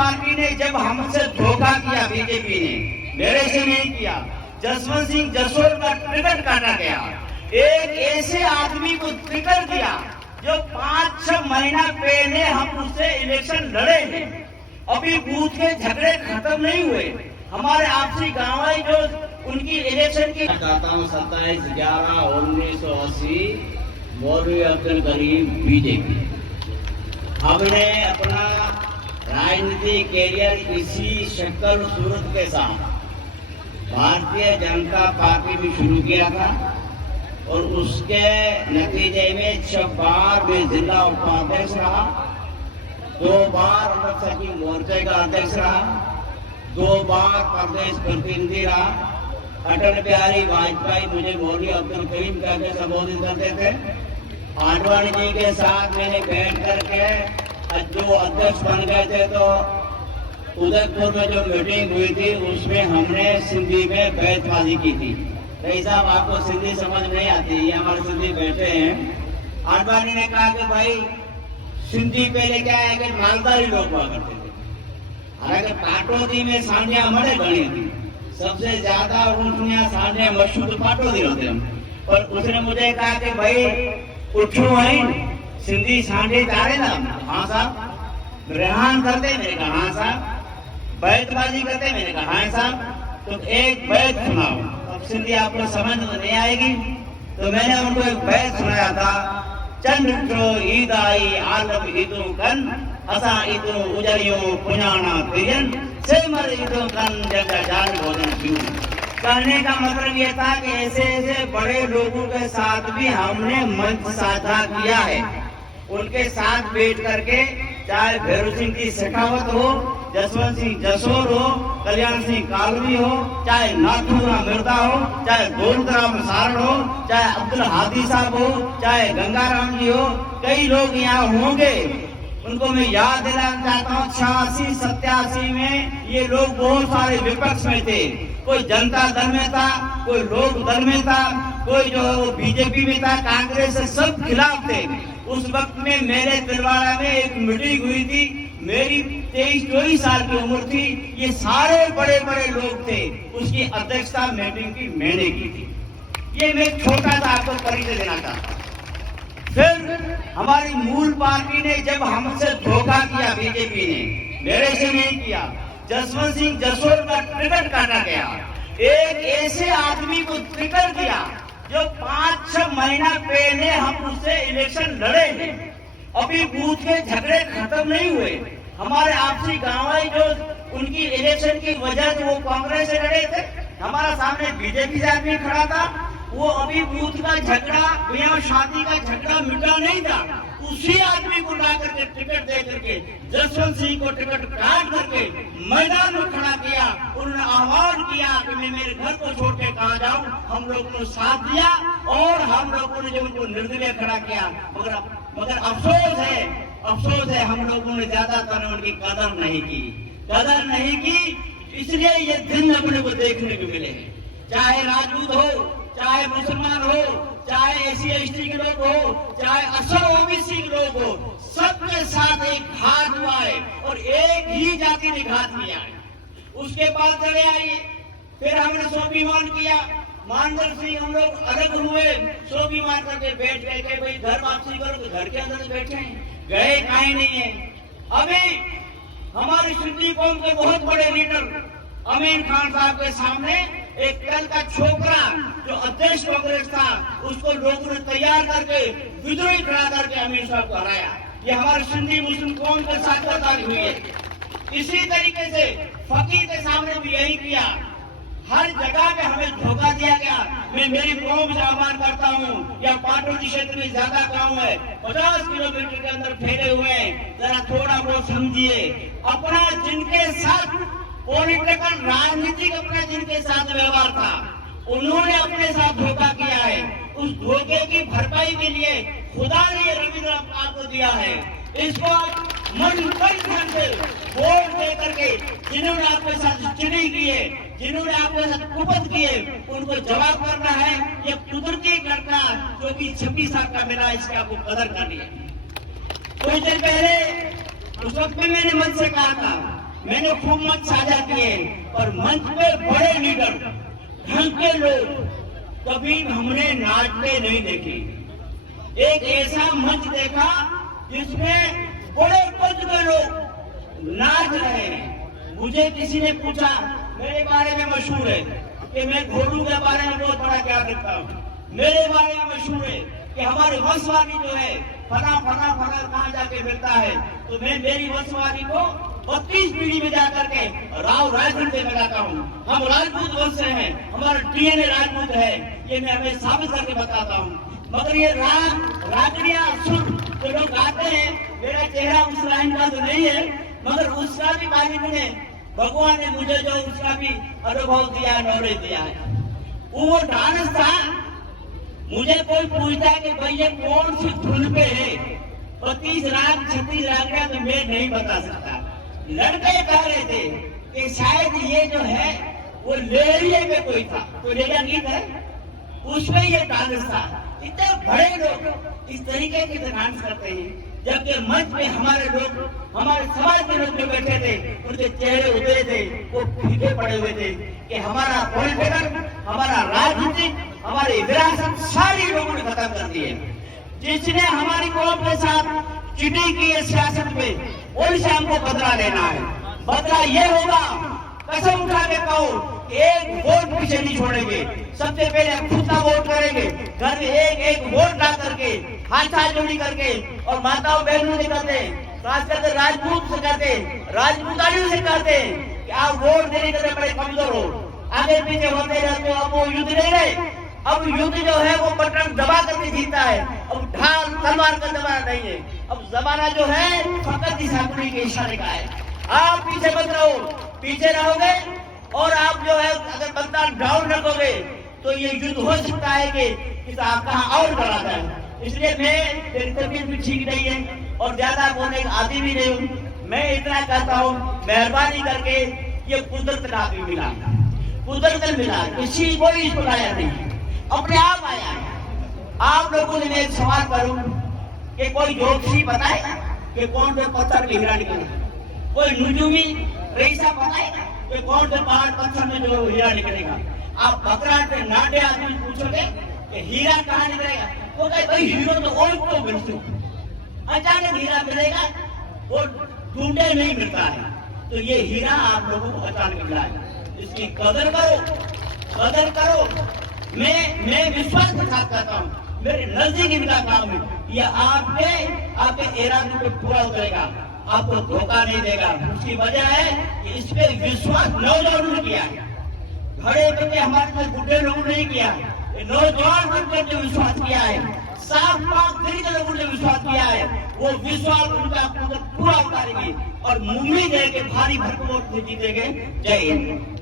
Party ने जब हमसे धोखा किया, बीजेपी ने, मेरे से नहीं किया, जसवंत सिंह जसोर का टिकट काटा गया। एक ऐसे आदमी को टिकट दिया जो 5-6 महीना पहले हम उससे इलेक्शन लड़े हैं। अभी बूथ के झगड़े खत्म नहीं हुए। हमारे आपसी गांव जो उनकी इलेक्शन की चाहता हूँ 27/11/1980 मौलवी अब्दुल करीम बीजेपी। हमने अपना राजनीतिक कैरियर इसी शक्ल सूरत के साथ भारतीय जनता पार्टी में शुरू किया था और उसके नतीजे में 6 बार में जिला उपाध्यक्ष रहा, 2 बार लोकसभा मोर्चे का अध्यक्ष रहा, 2 बार प्रदेश प्रतिनिधि रहा। अटल बिहारी वाजपेयी मुझे मौलवी अब्दुल करीम करके संबोधित करते थे। आडवाणी जी के साथ मैंने बैठ करके जो अध्यक्ष बन गए थे, तो उदयपुर में जो मीटिंग हुई थी उसमें हमने सिंधी में बैठबाजी की थी। भाई साहब, आपको सिंधी समझ नहीं आती, ये हमारे सिंधी बैठे हैं। आडवाणी ने कहा कि भाई सिंधी पहले क्या है कि मालदारी लोग हुआ करते थे, हालांकि पाटोदी में सांडिया मड़े गणी थी, सबसे ज्यादा ऊँटियां सांडिया मशहूर पाटोदी होते हैं। और उसने मुझे कहा कि भाई उठो है सिंधी सांडे तारे ना। हाँ साहब। रेहान करते, मैंने कहा हाँ साहब। बैठबाजी करते, मैंने कहा हाँ साहब। तो एक बैठ सुनाओ। अब सिंधी आपको समझ में नहीं आएगी, तो मैंने उनको एक बैठ सुनाया था। चंद्रो ईद आई आलम ईदो कन, असा ईदो उजरियो पुजाना तिजन, सेमर ईदो कन जगह जान भोजन क्यों। कहने का मतलब ये था कि ऐसे ऐसे बड़े लोगों के साथ भी हमने मंच साझा किया है। उनके साथ बैठ करके, चाहे भैरू सिंह की शेखावत हो, जसवंत सिंह जसोर हो, कल्याण सिंह कालवी हो, चाहे नाथूराम मिर्दा हो, चाहे दौलतराम सारण हो, चाहे अब्दुल हादी साहब हो, चाहे गंगाराम जी हो, कई लोग यहाँ होंगे। उनको मैं याद दिलाना चाहता हूँ, 86-87 में ये लोग बहुत सारे विपक्ष में थे। कोई जनता दल में था, कोई लोक दल में था, कोई जो बीजेपी में था, कांग्रेस से सब खिलाफ थे। उस वक्त में मेरे तिलवाड़ा में एक मीटिंग हुई थी। मेरी 23-24 साल की उम्र थी। ये सारे बड़े बड़े लोग थे। उसकी अध्यक्षता मीटिंग की मैंने की थी। ये मैं छोटा सा आपको परिचय देना चाहता हूँ। फिर हमारी मूल पार्टी ने जब हमसे धोखा किया, बीजेपी ने, मेरे से नहीं किया, जसवंत सिंह जसोर का टिकट काटा गया। एक ऐसे आदमी को टिकट दिया जो 5-6 महीना पहले हम उससे इलेक्शन लड़े हैं। अभी बूथ के झगड़े खत्म नहीं हुए। हमारे आपसी गांव जो उनकी इलेक्शन की वजह से वो कांग्रेस से लड़े थे, हमारा सामने बीजेपी से आदमी खड़ा था। वो अभी बूथ का झगड़ा, ब्याह शादी का झगड़ा मिटा नहीं था। उसी आदमी को ला करके टिकट दे करके, जसवंत सिंह को टिकट काट करके मैदान में खड़ा किया। उन्होंने आह्वान किया कि मैं मेरे घर को छोड़ के कहाँ जाऊं। हम लोगों ने साथ दिया और हम लोगों ने जो उनको निर्दलीय खड़ा किया। मगर अफसोस है हम लोगों ने ज्यादातर उनकी कदर नहीं की। इसलिए ये दिन अपने को देखने को मिले। चाहे राजपूत हो, चाहे मुसलमान हो, चाहे SC/ST के लोग हो, चाहे असर OBC के लोग हो, सबके साथ एक घात हुआ है और एक ही जाति ने घात किया है। उसके बाद चले आइए, फिर हमने स्वाभिमान किया। मानवर सिंह हम लोग अलग हुए, स्वाभिमान करके बैठ गए कि भाई घर वापसी करो, तो घर के अंदर बैठे हैं, गए कहीं नहीं है। अभी हमारी सिंधी कौम के बहुत बड़े लीडर अमीर खान साहब के सामने एक कल का छोकरा जो अध्यक्ष कांग्रेस था, उसको लोगों ने तैयार करके विद्रोही खड़ा करके अमीर साहब को हराया। ये हमारे सिंधी मुस्लिम कौम के साथ गद्दारी हुई है। इसी तरीके से फकीर के सामने भी यही किया। हर जगह पे हमें धोखा दिया गया। मैं मेरी कौम से आह्वान करता हूँ, या पाटोदी क्षेत्र में ज्यादा गाँव है, 50 किलोमीटर के अंदर फैले हुए हैं, जरा थोड़ा बहुत समझिए। अपना जिनके साथ पॉलिटिकल राजनीतिक अपने जिनके साथ व्यवहार था, उन्होंने अपने साथ धोखा किया है। उस धोखे की भरपाई के लिए खुदा ने रविंद्र आपको दिया है। इसको आप मन ढंग से वोट दे करके जिन्होंने आपके साथ चुनी किए, जिन्होंने आपके साथ कुपत किए, उनको जवाब करना है। ये कुदरती घटना जो कि 26 साल का मिला, इसकी आपको कदर करनी है। कुछ दिन पहले उस वक्त में मैंने मन से कहा था मैंने खूब मंच साझा किए, पर मंच पे बड़े लीडर, ढंग के लोग कभी हमने नाचते नहीं देखे। एक ऐसा मंच देखा जिसमें बड़े पद के लोग नाच रहे हैं। मुझे किसी ने पूछा, मेरे बारे में मशहूर है कि मैं घोड़ू के बारे में बहुत बड़ा ख्याल रखता हूँ, मेरे बारे में मशहूर है कि हमारे वंशवादी जो है फला फला फला कहाँ जाके मिलता है, तो मैं मेरी वंशवादी को 32 पीढ़ी में जाकर के राव राजपूत में लगाता हूँ। हम राजपूत वंश से हैं, हमारा डीएनए राजपूत है, ये मैं हमें साबित करके बताता हूँ। मगर ये राग रागड़िया सुर जो लोग गाते हैं, मेरा चेहरा उस लाइन का तो नहीं है, मगर उसका भी मालिक ने, भगवान ने मुझे जो उसका भी अनुभव दिया, नॉलेज दिया है। वो डांस था। मुझे कोई पूछता कि भाई ये कौन सी धुन पे है, 32 राग 36 रागड़िया तो मैं नहीं बता सकता। लड़के कह रहे थे कि शायद ये जो है वो लेरिये में कोई था, तो लेरिया गीत है, उसमें ये डांस था। इतने बड़े लोग इस तरीके के डांस करते हैं, जबकि मंच में हमारे लोग, हमारे समाज के लोग जो बैठे थे, उनके चेहरे उतरे थे, वो फीके पड़े हुए थे कि हमारा पॉलिटिकल, हमारा राजनीतिक, हमारी विरासत सारी लोगों ने खत्म कर दी है। जिसने हमारी कौम के साथ चिटी की है सियासत में, उनसे हमको बदला लेना है। बदला ये होगा, कसम उठा के कहो, एक वोट पीछे नहीं छोड़ेंगे। सबसे पहले खुद का वोट करेंगे, घर में एक वोट ला करके, हाथ जोड़ी करके, और माताओं बहनों से करते, खास करके राजपूत से करते, राजपूतानियों से करते कि आप वोट देने के लिए बड़े कमजोर हो, आगे पीछे होते रहते हो। अब वो युद्ध नहीं रहे, अब युद्ध जो है वो बटन दबा करके जीता है। अब ढाल तलवार का जमाना नहीं है, अब जमाना जो है फकत दिशापुरी के इशारे का है। आप पीछे मत रहो, पीछे रहोगे और आप जो है अगर मतदान डाउन रखोगे तो ये युद्ध हो सकता है कि आप कहाँ और बढ़ा जाए। इसलिए मैं, मेरी तबीयत भी ठीक नहीं है और ज्यादा बोलने का आदि भी नहीं हूँ। मैं इतना कहता हूँ, मेहरबानी करके, ये कुदरत का भी मिला, कुदरत मिला, किसी को भी इसको लाया नहीं, अपने आप आया है। आप लोगों ने मैं एक सवाल करूं कि कोई ज्योतिषी बताएगा कि कौन से पत्थर में हीरा निकलेगा? कोई नुजूमी रेसा बताएगा कि कौन से पहाड़ पत्थर में जो हीरा निकलेगा? आप बकरा से नाटे आदमी पूछोगे कि हीरा कहाँ निकलेगा, वो कहे भाई हीरो तो और तो मिलते, अचानक हीरा मिलेगा, वो ढूंढे नहीं मिलता है। तो ये हीरा आप लोगों को अचानक मिला है, इसकी कदर करो, कदर करो। मैं विश्वास के साथ कहता हूँ, मेरे नजदीक इनका काम है, यह आपके इरादे को पूरा उतरेगा, आपको धोखा नहीं देगा। उसकी वजह है कि इस पे विश्वास नौजवानों ने किया है, बड़े बच्चे हमारे में बुढ़े लोगों ने नहीं किया, नौजवान बच्चों ने विश्वास किया है, साफ पाक दिल के लोगों ने विश्वास किया है। वो विश्वास उनका पूरा उतारेंगे और उम्मीद है कि भारी भरपूर से जीतेंगे। जय हिंद।